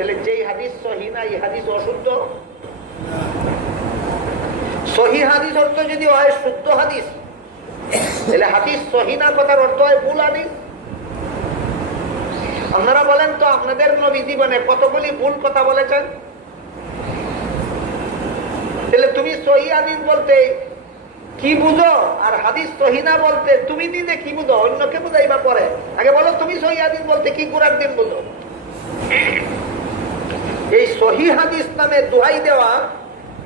তাহলে যেই হাদিস সহি না এই হাদিস অশুদ্ধ। সহি হাদিস অর্থ যদি হয় শুদ্ধ হাদিস, তাহলে হাদিস সহি না কথার অর্থ হয় ভুল হাদিস। আপনারা বলেন তো আপনাদের নবী জীবনে কতগুলি ভুল কথা বলেছেন? তাহলে তুমি সহি হাদিস বলতে কি বুঝো, আর হাদিস সহি না বলতে তুমি নিজে কি বুঝো, অন্যকে বুঝাইবা পরে। আগে বলো তুমি সহি হাদিস বলতে কি গোড়ার দিন বুঝো। এই সহি হাদিস নামে দোহাই দেওয়া,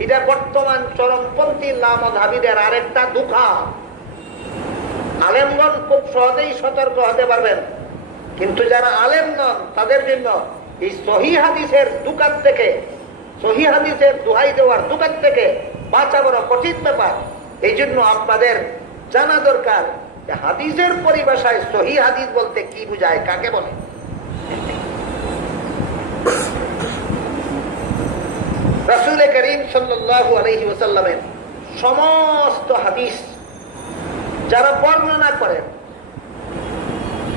এটা বর্তমান চরমপন্থী লামধাবীদের আরেকটা দুঃখা। আলেমগণ খুব সহজেই সতর্ক হতে পারবেন, কিন্তু যারা আলেম নন তাদের জন্য এই সহি হাদিসের দোকান থেকে, সহি হাদিসের দোহাই দেওয়ার দোকান থেকে বাঁচা বড় কঠিন ব্যাপার। এই জন্য আপনাদের জানা দরকার যে হাদিসের পরিভাষায় সহি হাদিস বলতে কি বুঝায়, কাকে বলে। রাসূল করিম সাল্লাল্লাহু আলাইহি ওয়াসাল্লামের সমস্ত হাদিস যারা বর্ণনা করেন,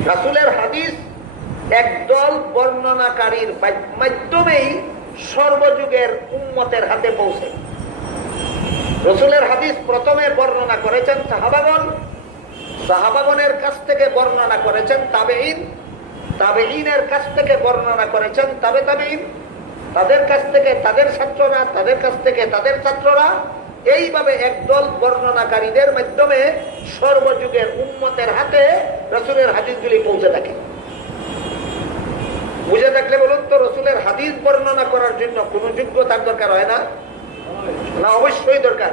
রাসূলের হাদিস একদল বর্ণনাকারীর মাধ্যমেই সর্বযুগের উম্মতের হাতে পৌঁছে। রাসূলের হাদিস প্রথমে বর্ণনা করেছেন সাহাবাগণ, সাহাবাগণের কাছ থেকে বর্ণনা করেছেন তাবেঈন, তাবেঈনের কাছ থেকে বর্ণনা করেছেন তাবে তাবেঈন, তাদের কাছ থেকে তাদের ছাত্ররা, তাদের কাছ থেকে তাদের ছাত্ররা, এইভাবে একদল বর্ণনাকারীদের মাধ্যমে সর্বযুগের উম্মতের হাতে রাসূলের হাদিসগুলি পৌঁছে থাকে। বুঝে থাকলে বলুন তো, রাসূলের হাদিস বর্ণনা করার জন্য কোন যোগ্যতার দরকার হয় না? না, অবশ্যই দরকার,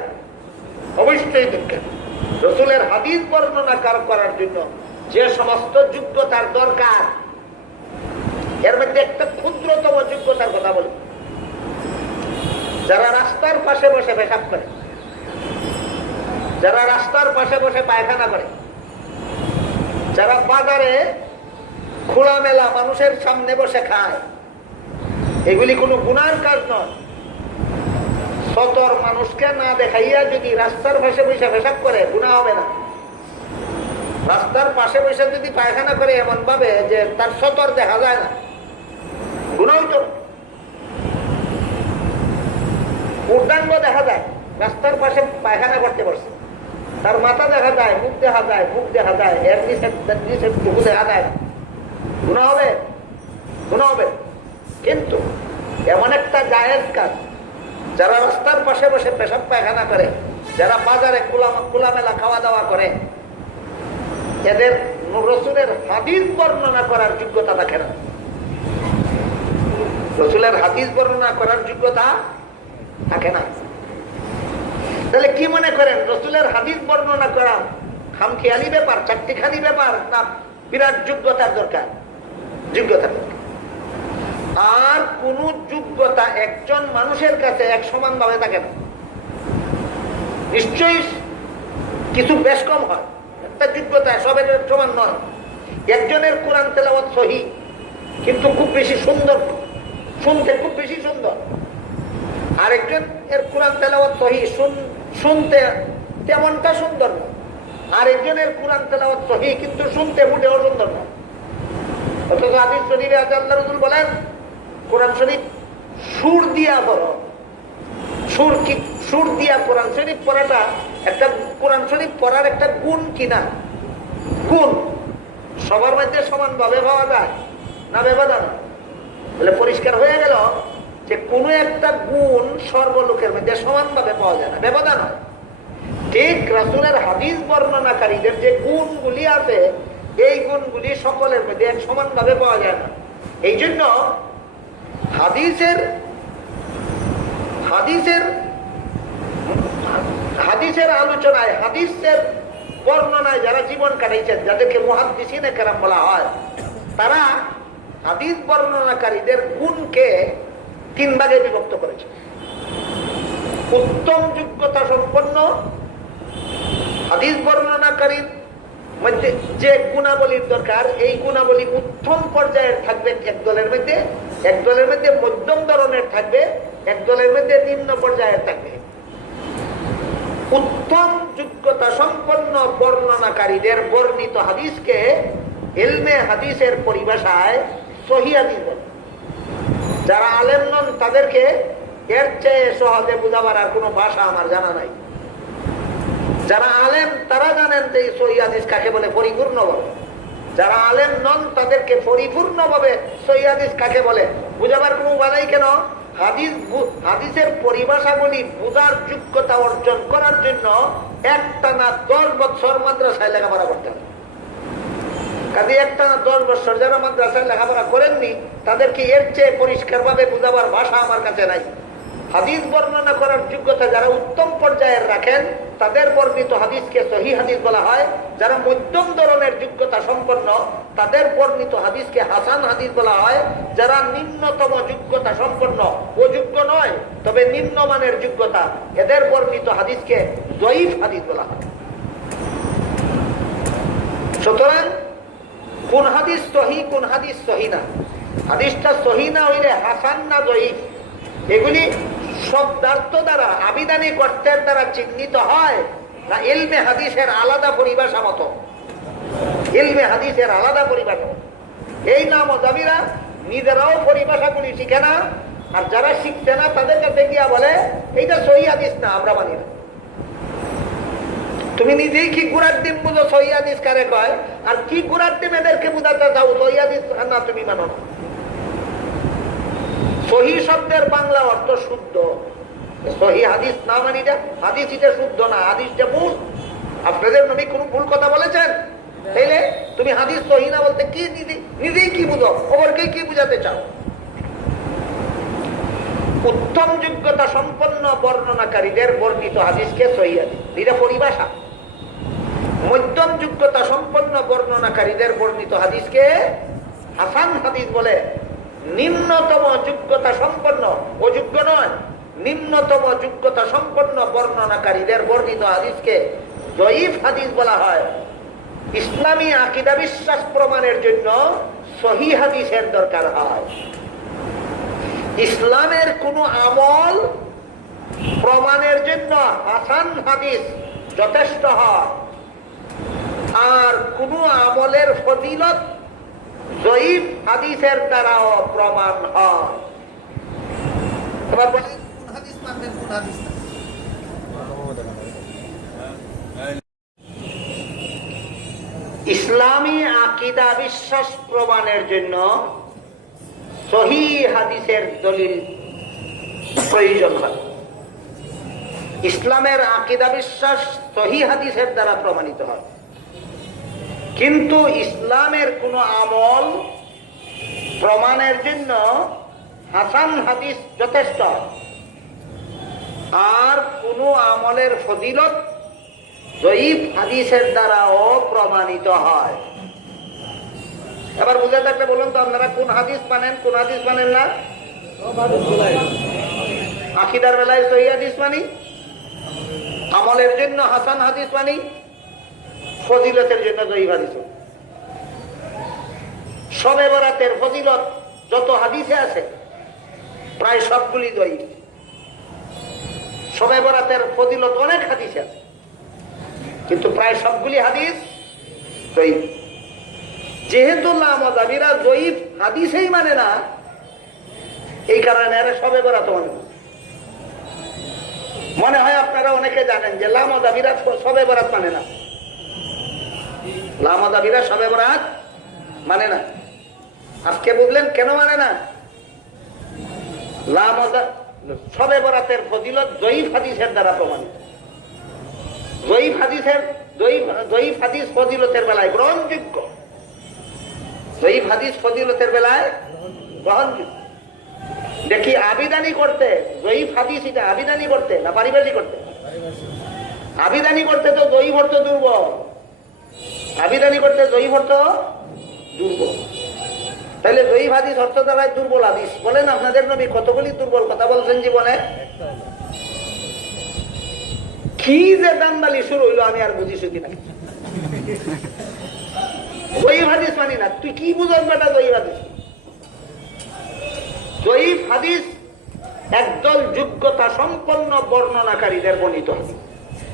অবশ্যই দরকার। রাসূলের হাদিস বর্ণনা করার জন্য যে সমস্ত যোগ্যতার দরকার, এর মধ্যে একটা ক্ষুদ্রতম যোগ্যতার কথা বলি। যারা রাস্তার পাশে বসে পেশাব করে, যারা রাস্তার পাশে বসে পায়খানা করে, যারা বাজারে খোলামেলা মানুষের সামনে বসে খায়, এগুলি কোনো গুনার কাজ নয়। সতর মানুষকে না দেখাইয়া যদি রাস্তার পাশে বসে পেশাব করে, গুনাহ হবে না। রাস্তার পাশে বসে যদি পায়খানা করে এমন ভাবে যে তার সতর দেখা যায় না, গুনাহ হইতো না। উর্দাঙ্গ দেখা যায়, রাস্তার পাশে পায়খানা করতে পারছে, তার মাথা দেখা যায়, মুখ দেখা যায়, মুখ দেখা যায়, এর নিচে টুকু দেখা যায় না, গুনাহ হবে? গুনাহ হবে। কিন্তু এমন একটা জায়েজ কাজ, যারা রাস্তার পাশে বসে পেশাব পায়খানা করে, যারা বাজারে খোলামেলা খাওয়া দাওয়া করে, এদের রাসূলের হাদিস বর্ণনা করার যোগ্যতা থাকে না। রাসূলের হাদিস বর্ণনা করার যোগ্যতা থাকে না। তাহলে কি মনে করেন, রাসূলের হাদিস বর্ণনা করা খামখেয়ালি ব্যাপার, চারটিখানি ব্যাপার, না বিরাট যোগ্যতার দরকার? যোগ্যতা। আর কোন যোগ্যতা একজন মানুষের কাছে এক সমান ভাবে থাকে না, নিশ্চয়ই কিছু বেশ কম হয়। একটা যোগ্যতা সবের সমান নয়। একজনের কোরআন তেলাওয়াত সহি, কিন্তু খুব বেশি সুন্দর, শুনতে খুব বেশি সুন্দর। আরেকজন এর কোরআন তেলাওয়াত সহি, শুনতে তেমনটা সুন্দর না। আরেকজনের কোরআন তেলাওয়াত সহি, কিন্তু শুনতে মোটেও সুন্দর না। অথচ হাদিস শরীফে আল্লাহ রাসূল বলেন, কোরআন শরীফ সুর দিয়া পড়ো। সুর দিয়া কোরআন শরীফ পড়াটা একটা, কোরআন শরীফ পড়ার একটা গুণ কিনা, গুণ সবার মধ্যে সমান ভাবে পাওয়া যায় না? ব্যবধান। তাহলে পরিষ্কার হয়ে গেল যে কোনো একটা গুণ সর্বলোকের মধ্যে সমান ভাবে পাওয়া যায় না, ব্যবধান হয়। ঠিক রাসূলের হাদিস বর্ণনাকারীদের যে গুণগুলি আছে, এই গুণগুলি সকলের মধ্যে এক সমান ভাবে পাওয়া যায় না। এই জন্য হাদিসের আলোচনায়, হাদিসের বর্ণনায় যারা জীবন কাটাইছেন, যাদেরকে মুহাদ্দিসিনে কেরাম বলা হয়, তারা হাদিস বর্ণনাকারীদের গুণকে তিন ভাগে বিভক্ত করেছে। উত্তম যোগ্যতা সম্পন্ন হাদিস বর্ণনাকারীর মধ্যে যে গুণাবলীর দরকার, এই গুণাবলী উত্তম পর্যায়ের থাকবে এক দলের মধ্যে, এক দলের মধ্যে মধ্যম ধরনের থাকবে, এক দলের মধ্যে নিম্ন পর্যায়ের থাকবে। উত্তম যোগ্যতা সম্পন্ন বর্ণনাকারীদের বর্ণিত হাদিসকে ইলমে হাদিসের পরিভাষায় সহিহ হাদিস বলে। যারা আলেম নন তাদেরকে এর চেয়ে সহজে বুঝাবার আর কোনো ভাষা আমার জানা নাই। যারা আলেম তারা জানেন যে সহিহ হাদিস কাকে বলে পরিপূর্ণভাবে, যারা আলেম নন তাদেরকে পরিপূর্ণভাবে সহিহ হাদিস কাকে বলে বুঝাবার কোনো উপায় নাই। কেন? হাদিসের পরিভাষাগুলি বোঝার যোগ্যতা অর্জন করার জন্য একটানা 10 বছর মাদ্রাসায় লেখাপড়া করতে হবে। কাজে একটানা 10 বছর যারা মাদ্রাসায় লেখাপড়া করেননি তাদেরকে এর চেয়ে পরিষ্কার ভাবে বুঝাবার ভাষা আমার কাছে নাই। হাদিস বর্ণনা করার যোগ্যতা যারা উত্তম পর্যায়ের রাখেন তাদের বর্ণিত হাদিসকে সহিহ হাদিস বলা হয়। যারা মধ্যম ধরনের যোগ্যতা সম্পন্ন তাদের বর্ণিত হাদিসকে হাসান হাদিস বলা হয়। যারা নিম্নতম যোগ্যতা সম্পন্ন, অযোগ্য নয় তবে নিম্নমানের যোগ্যতা, এদের বর্ণিত হাদিসকে যঈফ হাদিস বলা হয়। সুতরাং কোন হাদিস সহিহ কোন হাদিস সহিহ না, হাদিসটা সহিহ না হইলে হাসান না যঈফ, এগুলি শব্দার্থ দ্বারা আবিধানিক অর্থের দ্বারা চিহ্নিত হয় না ইলমে হাদিসের আলাদা পরিভাষা মতো? ইলমে হাদিসের আলাদা পরিভাষা। এই নামজাবিরা নিজেরাও পরিভাষাগুলি শিখে না, আর যারা শিখছে না তাদের কাছে গিয়া বলে এইটা সহিহ হাদিস না, আমরা মানি না। তুমি নিজেই কি গুড়ার ডিম বুঝো সহিহ হাদিস কারে কয়, আর কি গুড়ার ডিম এদেরকে বুঝাতে চাও সহিহ হাদিস না তুমি মানো না। সহিহ শব্দের বাংলা অর্থ শুদ্ধ, সহিহ হাদিস না মানি যা হাদিস এটা শুদ্ধ না, হাদিস যে ভুল। আপনাদের নবী কোন ভুল কথা বলেছেন? তাইলে তুমি হাদিস সহিহ না বলতে কি নিজেই কি বুঝো, ওদেরকে কি বুঝাতে চাও? উত্তম যোগ্যতা সম্পন্ন বর্ণনাকারীদের বর্ণিত হাদিসকে সহিহ হাদিস, এটা পরিভাষা। মধ্যম যোগ্যতা সম্পন্ন বর্ণনাকারীদের বর্ণিত হাদিসকে হাসান হাদিস বলে। নিম্নতম যোগ্যতা সম্পন্ন, অযোগ্য নয়, নিম্নতম যোগ্যতা সম্পন্ন বর্ণনাকারীদের বর্ণিত হাদিসকে যঈফ হাদিস বলা হয়। ইসলামী আকীদা বিশ্বাস প্রমাণের জন্য সহিহ হাদিসের দরকার হয়। ইসলামের কোন আমল প্রমাণের জন্য হাসান হাদিস যথেষ্ট হয়, আর কোন আমলের ফজিলত যঈফ হাদিসের দ্বারাও প্রমাণ হয়। এবার বলেন কোন হাদিস মানবেন কোন হাদিস না? ইসলামী আকীদা বিশ্বাস প্রমাণের জন্য সহিহ হাদিসের দলিল প্রয়োজন হয়। ইসলামের আকীদা বিশ্বাস সহিহ হাদিসের দ্বারা প্রমাণিত হয়, কিন্তু ইসলামের কোন আমল প্রমাণের জন্য হাসান হাদিস যথেষ্ট, আর কোন আমলের ফজিলত যঈফ হাদিসের দ্বারাও প্রমাণিত হয়। এবার বুঝে থাকলে বলুন তো আপনারা কোন হাদিস মানেন কোন হাদিস মানেন না? আকীদার বেলায় সহিহ হাদিস মানি, আমলের জন্য হাসান হাদিস মানি, ফজিলতের জন্য যঈফ হাদিস। শবে বরাতের ফজিলত যত হাদিসে আছে প্রায় সবগুলি যঈফ। শবে বরাতের ফজিলত অনেক হাদিসে আছে, কিন্তু প্রায় সবগুলি হাদিস যঈফ। যেহেতু লামাযাবিরা যঈফ হাদিসেই মানে না, এই কারণে এরা শবে বরাত মানে না। মনে হয় আপনারা অনেকে জানেন যে লামাযাবিরা শবে বরাত মানে না। লামাযাবিরা শবে বরাত মানে না। আজকে বুঝলেন কেন মানে না? শবে বরাতের ফজিলত যঈফ হাদিসের দ্বারা প্রমাণিত। যঈফ হাদিস ফজিলতের বেলায় গ্রহণযোগ্য, যঈফ হাদিস ফজিলতের বেলায় গ্রহণযোগ্য। দেখি আবিদানি করতে যঈফ হাদিস এটা আবিদানি করতে না পারিভাষিক করতে? আবিদানি করতে তো যঈফ অর্থ দুর্বল, আবিদানি করতে যঈফ অর্থ দুর্বল। তাহলে যঈফ হাদিস অর্থ দ্বারাই দুর্বল হাদিস। বলেন আপনাদের নবী কতগুলি দুর্বল কথা বলছেন জীবনে? কি যে দান্দালি শুরু হইলো আমি আর বুঝি শুধু না। যঈফ হাদিস মানি না, তুই কি বুঝস বেটা যঈফ হাদিস? যঈফ হাদিস একদল যোগ্যতা সম্পন্ন বর্ণনাকারীদের বর্ণিত হাদিস।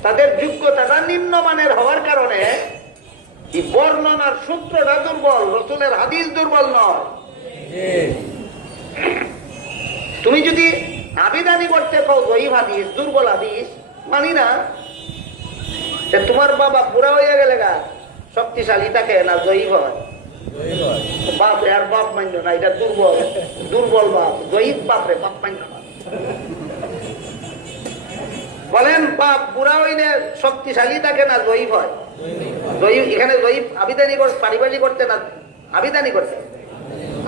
তাদের যোগ্যতাটা নিম্নমানের হওয়ার কারণে এই বর্ণনার সূত্রটা দুর্বল, রাসূলের হাদিস দুর্বল নয়। তুমি যদি আবিদানি করতে পাও জয়ীফ হাদিস, দুর্বল হাদিস মানি না, তোমার বাবা বুড়া হয়ে গেলে গা শক্তিশালী থাকে না জয়ীফ হয়? বাপ রে, আর বাপ মান্য না, এটা দুর্বল, দুর্বল বাপ। জয়ীফ বাপ রে, বাপ মান্য না। বলেন বাপ বুড়া হইলে শক্তিশালী থাকে না জয়ীফ হয়? জয়ীফ, এখানে জয়ীফ আবিদানি পারিবারিক করতে না, আবিদানি করতে,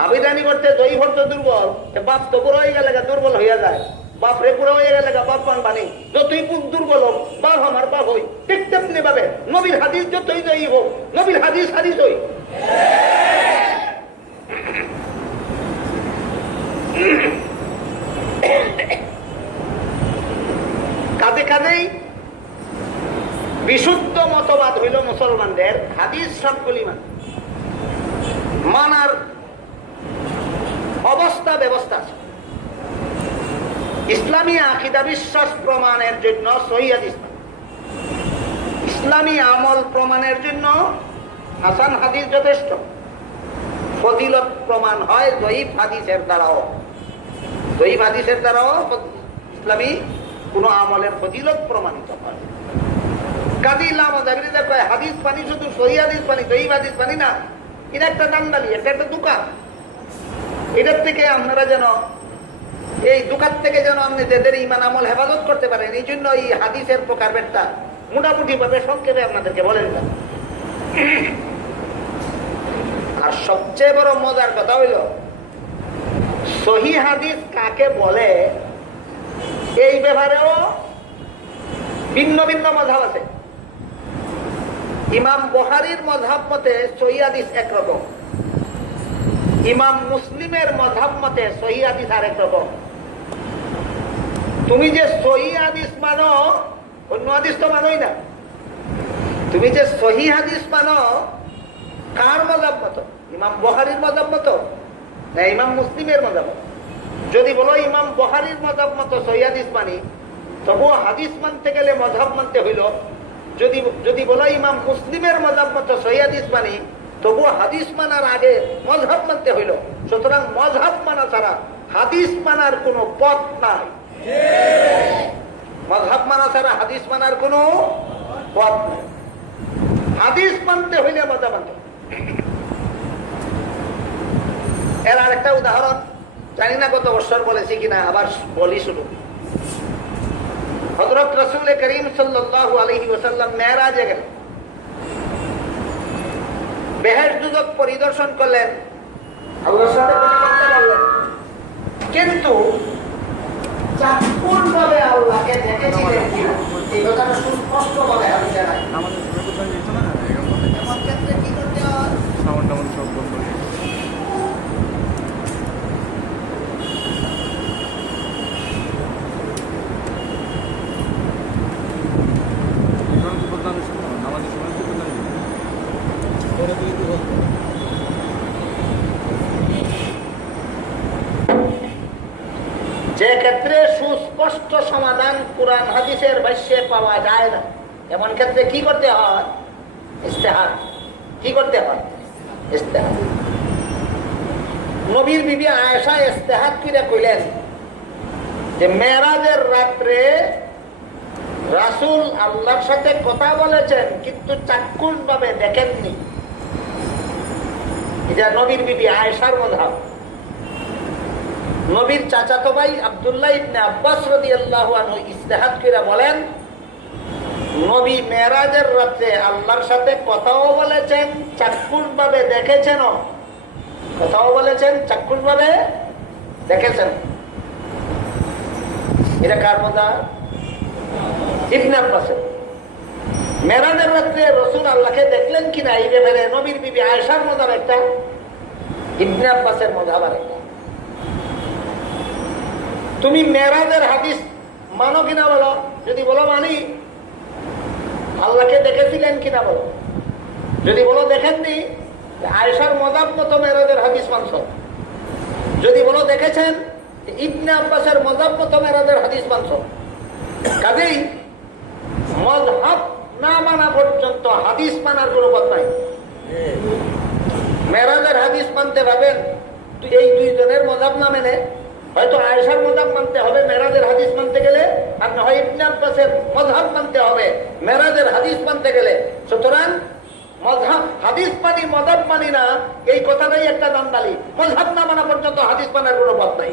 আবিদানি করতে জয়ীফ হতো দুর্বল, বাপ তো বুড়া হয়ে গেলে দুর্বল হইয়া যায়। বাপ রে বুড়া হয়ে গেলে বাপ মান বানি, যতই দুর্বল হোক বাপ আমার বাপ হই। ঠিক তেমনি ভাবে নবীর হাদিস যতই জয়ীফ হোক, নবীর হাদিস হাদিস হই। কাঁধে কাঁধেই বিশুদ্ধ মতবাদ হইল মুসলমানদের হাদিস সবগুলি মানার অবস্থা ব্যবস্থা আছে। ইসলামী আকীদা বিশ্বাস প্রমাণের জন্য সহিহ হাদিস, ইসলামী আমল প্রমাণের জন্য হাসান হাদিস যথেষ্ট। ফজিলত প্রমাণ হয় জয়ীফ হাদিসের দ্বারাও, জয়ীফ হাদিসের দ্বারাও ইসলামী কোন আমলের ফজিলত প্রমাণিত হয়। কাজী ইমাম জাগরিদা কয় হাদিস পানি শুধু সহিহ হাদিস পানি, জয়ীফ হাদিস পানি না। এটা একটা দান্দালি, এটা একটা দোকান। এটার থেকে আপনারা যেন, এই দোকান থেকে যেন আপনি যাদের ইমান আমল হেফাজত করতে পারেন, এই জন্য এই হাদিসের প্রকারভেদটা মোটামুটি ভাবে সংক্ষেপে আপনাদেরকে বলে দিলাম। আর সবচেয়ে বড় মজার কথা হইল সহিহ হাদিস কাকে বলে, এই ব্যাপারেও ভিন্ন ভিন্ন মাযহাব আছে। ইমাম বুখারীর মাযহাব মতে সহিহ হাদিস একরকম, ইমাম মুসলিমের মাযহাব মতে সহিহ হাদিস আরেক রকম। তুমি যে সহিহ হাদিস মানো, অন্য হাদিস তো মানোই না। তুমি যে সহিহ হাদিস মানো কার মাযহাব মতো? ইমাম বুখারীর মাযহাব মতো না ইমাম মুসলিমের মাযহাব? যদি বলো ইমাম বুখারীর মাযহাব মতো সহিহ হাদিস মানি, তবুও হাদিস মানতে গেলে মাযহাব মানতে হইল। যদি বলো ইমাম মুসলিমের মাযহাব মতো সহিহ হাদিস মানি, তবুও হাদিস মানার আগে মাযহাব মানতে হইল। সুতরাং মাযহাব মানা ছাড়া হাদিস মানার কোন পথ নাই। মাযহাব মানা ছাড়া হাদিস মানার কোন পথ নাই। হাদিস মানতে হইলে মাযহাব মানতে। এর আরেকটা উদাহরণ, জানি না কত বছর বলেছি কিনা, আবার বলি শুরু। হযরত রাসূল করিম সাল্লাল্লাহু আলাইহি ওয়াসাল্লাম মেরাজে গেলেন, বেহেশত দুজক পরিদর্শন করলেন, আল্লাহর সাথে কথা বললেন, কিন্তু চাক্ষুষভাবে আল্লাহকে দেখেছিলেন কিনা এই কথাটা সুস্পষ্ট ভাবে হাদিসে নাই। এমন ক্ষেত্রে কি করতে হয়? সব বন্ধ। যে ক্ষেত্রে সুস্পষ্ট সমাধান কুরআন হাদিসের ভাষ্যে পাওয়া যায় না, এমন ক্ষেত্রে কি করতে হয়? ইস্তেহাদ। কি করতে হয়? ইস্তেহাদ। নবীর বিবি আয়েশা ইস্তেহাদ করে কইলেন যে মেরাজের রাত্রে রাসূল আল্লাহর সাথে কথা বলেছেন, কিন্তু চাক্ষুষভাবে দেখেননি। এটা নবীর বিবি আয়েশার মাযহাব। নবীর চাচাতো ভাই আব্দুল্লাহ ইবনে আব্বাস রাদিয়াল্লাহু আনহু ইজতিহাদ করে বলেন, নবী মেরাজের রাতে আল্লাহর সাথে কথাও বলেছেন, চাক্ষুষভাবে দেখেছেন। কথাও বলেছেন, চাক্ষুষভাবে দেখেছেন। এটা কার মাযহাব? ইবনে আব্বাসের। মেরাজের রাতে রাসূল আল্লাহকে দেখলেন কিনা এই ব্যাপারে নবীর বিবি আয়েশার মাযহাব একটা, ইবনে আব্বাসের মাযহাব আরেকটা। তুমি মেরাজের হাদিস মানো কিনা বলো? যদি বলো মানি, আল্লাহকে দেখেছিলেন কিনা বলো। যদি বলো দেখেননি, আয়েশার মাযহাব মতো মেরাজের হাদিস মানছো। যদি বলো দেখেছেন, ইবনে আব্বাসের মাযহাব মতো মেরাজের হাদিস মানছো। কাজেই মাযহাব না মানা পর্যন্ত হাদিস মানার কোনো পথ নাই। মেরাজের হাদিস মানতে পারবেন এই দুইজনের মাযহাব না মেনে, হয়তো আয়েশার মজাব মানতে হবে মেরাজের হাদিস মানতে গেলে, আর না হয় ইবনে আব্বাসের মযহাব মানতে হবে মেরাজের হাদিস মানতে গেলে। সুতরাং মযহাব হাদিস মানি মযহাব মানি না, এই কথাটাই একটা দান্দালি। মযহাব না মানা পর্যন্ত হাদিস মানার কোনো পথ নাই।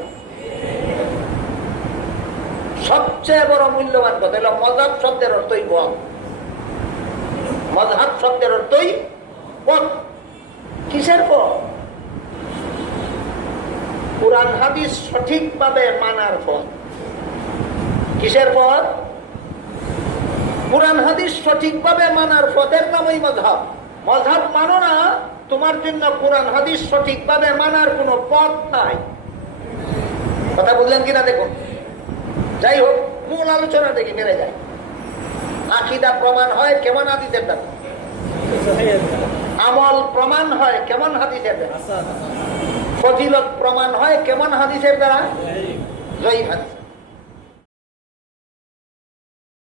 সবচেয়ে বড় মূল্যবান কথা হলো মযহাব শব্দের অর্থই পথ। মযহাব শব্দের অর্থই পথ। কিসের পথ? কুরআন হাদিস সঠিকভাবে মানার পথ। কিসের পথ? কুরআন হাদিস সঠিকভাবে মানার পথের নামই মযহাব। মযহাব মানো না, তোমার জন্য কুরআন হাদিস সঠিকভাবে মানার কোনো পথ নাই। কথা বুঝলেন কিনা দেখুন। যাই হোক, মূল আলোচনা দেখি মেরে যায়। আকীদা প্রমাণ হয় কেমন হাদিসের দ্বারা? আমল প্রমাণ হয় কেমন হাদিসের দ্বারা? ফজিলত প্রমাণ হয় কেমন হাদিসের দ্বারা? জয়ী হাদিস।